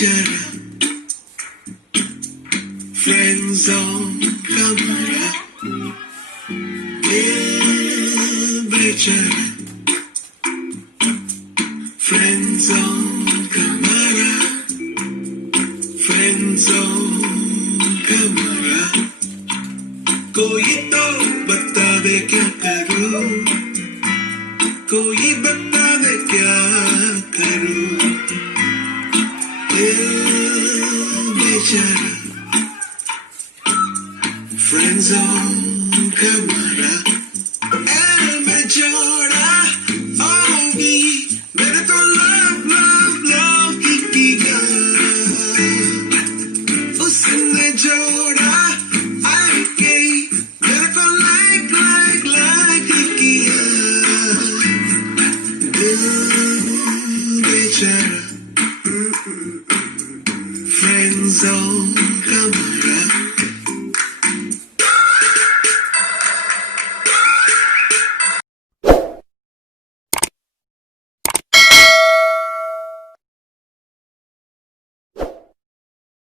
बेचारा friend zone camera बेचारा friend zone camera friend zone camera कोई तो बता दे क्या करूं कोई बता दे क्या करूं बेचारा friend zone camera मैं जोड़ा होगी मेरे तो love ही किया उसने जोड़ा आके मेरे को like ही किया बेचारा friend zone camera